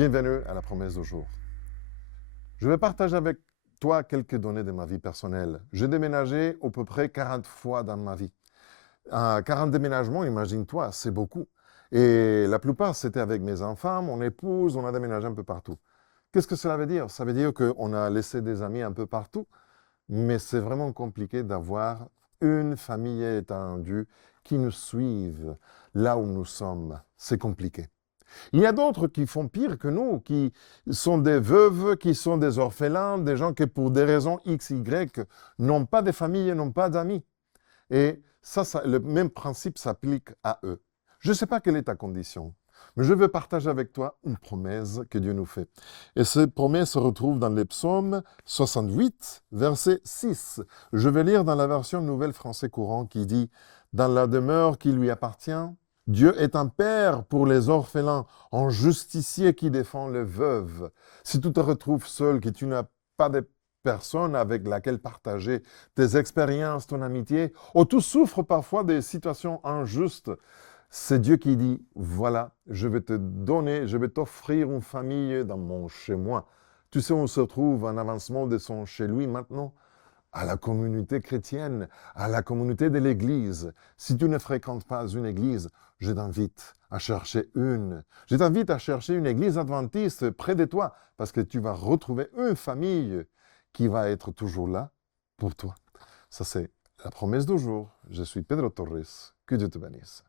Bienvenue à la promesse du jour. Je vais partager avec toi quelques données de ma vie personnelle. J'ai déménagé à peu près 40 fois dans ma vie. 40 déménagements, imagine-toi, c'est beaucoup. Et la plupart, c'était avec mes enfants, mon épouse, on a déménagé un peu partout. Qu'est-ce que cela veut dire? Ça veut dire qu'on a laissé des amis un peu partout, mais c'est vraiment compliqué d'avoir une famille étendue qui nous suive là où nous sommes. C'est compliqué. Il y a d'autres qui font pire que nous, qui sont des veuves, qui sont des orphelins, des gens qui, pour des raisons X, Y, n'ont pas de famille et n'ont pas d'amis. Et le même principe s'applique à eux. Je ne sais pas quelle est ta condition, mais je veux partager avec toi une promesse que Dieu nous fait. Et cette promesse se retrouve dans les psaumes 68, verset 6. Je vais lire dans la version Nouvelle Français courant qui dit « Dans la demeure qui lui appartient, Dieu est un père pour les orphelins, un justicier qui défend les veuves. Si tu te retrouves seul, que tu n'as pas de personne avec laquelle partager tes expériences, ton amitié, ou tu souffres parfois des situations injustes, c'est Dieu qui dit, voilà, je vais te donner, je vais t'offrir une famille dans mon chez-moi. Tu sais, on se trouve en avancement de son chez lui maintenant, à la communauté chrétienne, à la communauté de l'Église. Si tu ne fréquentes pas une Église, je t'invite à chercher une. Je t'invite à chercher une Église adventiste près de toi, parce que tu vas retrouver une famille qui va être toujours là pour toi. Ça, c'est la promesse du jour. Je suis Pedro Torres. Que Dieu te bénisse.